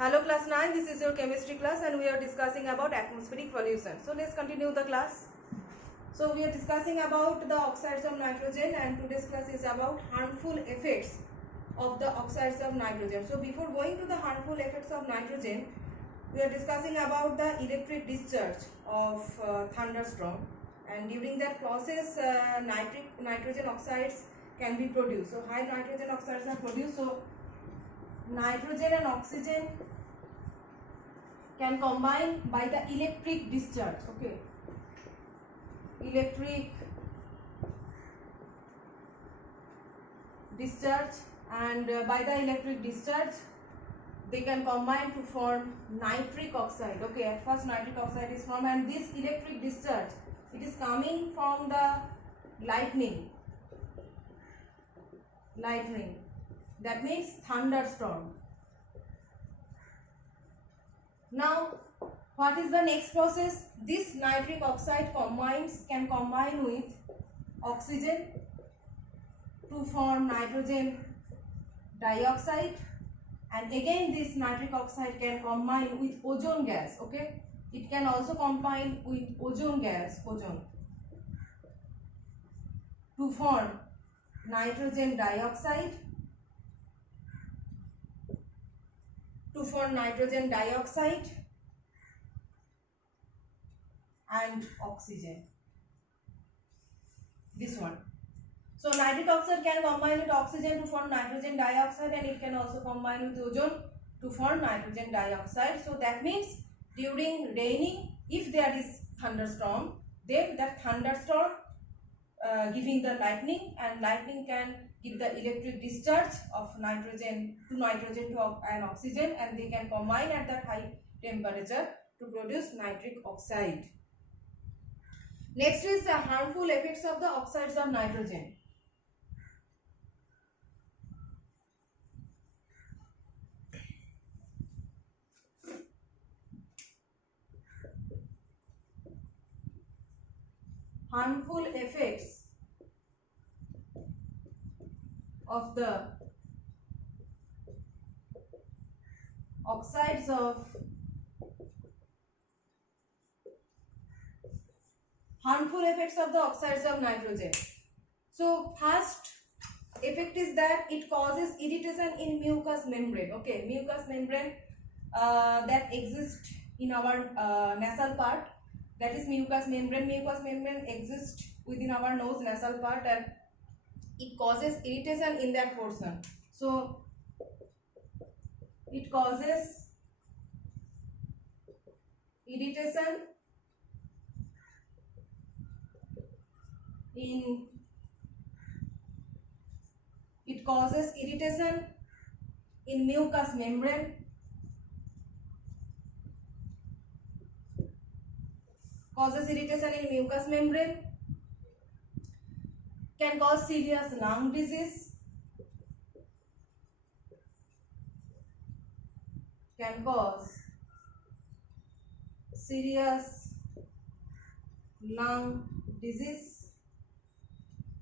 Hello class 9, this is your chemistry class and we are discussing about atmospheric pollution. So let's continue the class. So we are discussing about the oxides of nitrogen and today's class is about harmful effects of the oxides of nitrogen. So before going to the harmful effects of nitrogen, we are discussing about the electric discharge of thunderstorm, and during that process nitrogen oxides can be produced. So high nitrogen oxides are produced. So nitrogen and oxygen can combine by the electric discharge. Okay, electric discharge, and by the electric discharge they can combine to form nitric oxide. Okay, at first nitric oxide is formed, and this electric discharge, it is coming from the lightning, that means thunderstorm. Now what is the next process? This nitric oxide can combine with oxygen to form nitrogen dioxide, and again this nitric oxide can combine with ozone gas. Okay, it can also combine with ozone gas, to form nitrogen dioxide, and oxygen. This one. So nitric oxide can combine with oxygen to form nitrogen dioxide, and it can also combine with ozone to form nitrogen dioxide. So that means during raining, if there is thunderstorm, then that thunderstorm giving the lightning, and lightning can give the electric discharge of nitrogen to and oxygen, and they can combine at that high temperature to produce nitric oxide. Next is the harmful effects of the oxides of nitrogen. Harmful effects of the oxides of nitrogen. So first effect is that it causes irritation in mucous membrane. Okay, mucous membrane that exists in our nasal part, that is mucous membrane exists within our nose nasal part, and it causes irritation in that portion. So it causes irritation in mucous membrane, can cause serious lung disease,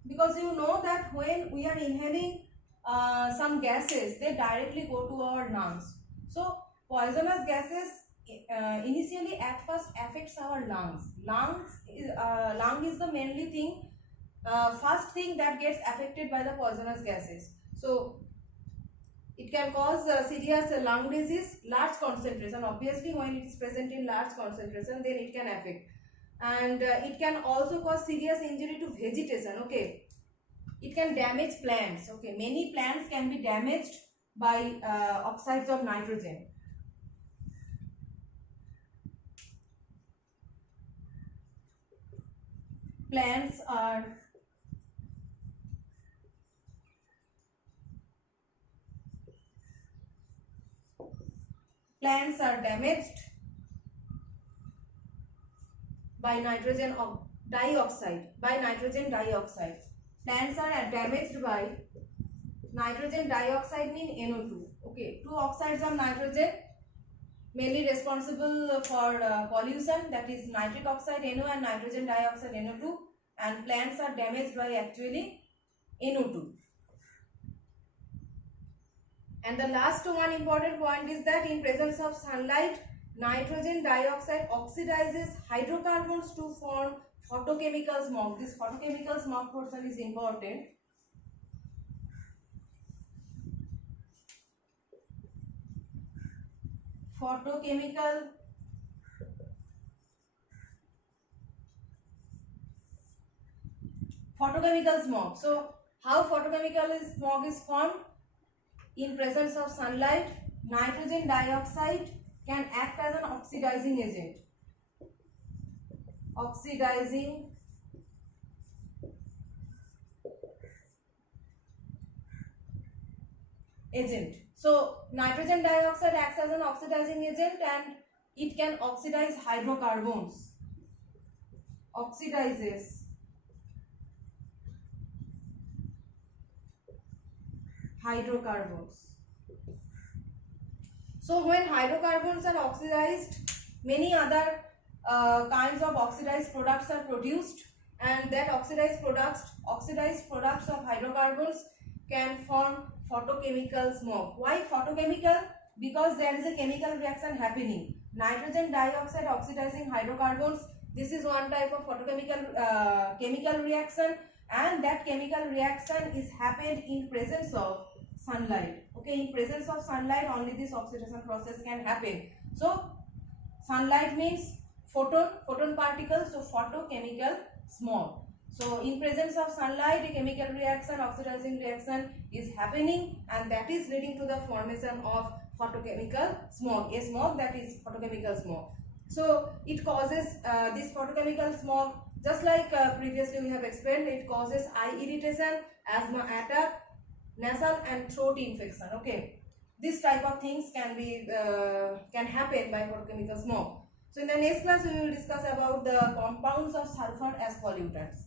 because you know that when we are inhaling some gases, they directly go to our lungs. So poisonous gases initially at first affects our lungs. Lung is the mainly thing, first thing that gets affected by the poisonous gases. So it can cause serious lung disease, large concentration. Obviously when it is present in large concentration, then it can affect, and it can also cause serious injury to vegetation. Okay, it can damage plants. Okay, many plants can be damaged by oxides of nitrogen. Plants are damaged by nitrogen dioxide. Plants are damaged by nitrogen dioxide, mean NO2. Okay, two oxides of nitrogen mainly responsible for pollution, that is nitric oxide NO and nitrogen dioxide NO2, and plants are damaged by actually NO2. And the last one important point is that in presence of sunlight, nitrogen dioxide oxidizes hydrocarbons to form photochemical smog. This photochemical smog portion is important. Photochemical smog. So how photochemical smog is formed? In presence of sunlight, nitrogen dioxide can act as an oxidizing agent. Oxidizing agent. So nitrogen dioxide acts as an oxidizing agent and it can oxidize hydrocarbons. Oxidizes hydrocarbons. So when hydrocarbons are oxidized, many other kinds of oxidized products are produced, and that oxidized products of hydrocarbons can form photochemical smog. Why photochemical? Because there is a chemical reaction happening. Nitrogen dioxide oxidizing hydrocarbons. This is one type of photochemical chemical reaction, and that chemical reaction is happened in presence of sunlight. Okay, in presence of sunlight only this oxidation process can happen. So sunlight means photon particles, so photochemical smog. So in presence of sunlight, a chemical reaction, oxidizing reaction is happening, and that is leading to the formation of photochemical smog, a smog that is photochemical smog. So it causes this photochemical smog, just like previously we have explained, it causes eye irritation, asthma attack, nasal and throat infection. Okay, this type of things can happen by photochemical smog. So in the next class we will discuss about the compounds of sulfur as pollutants.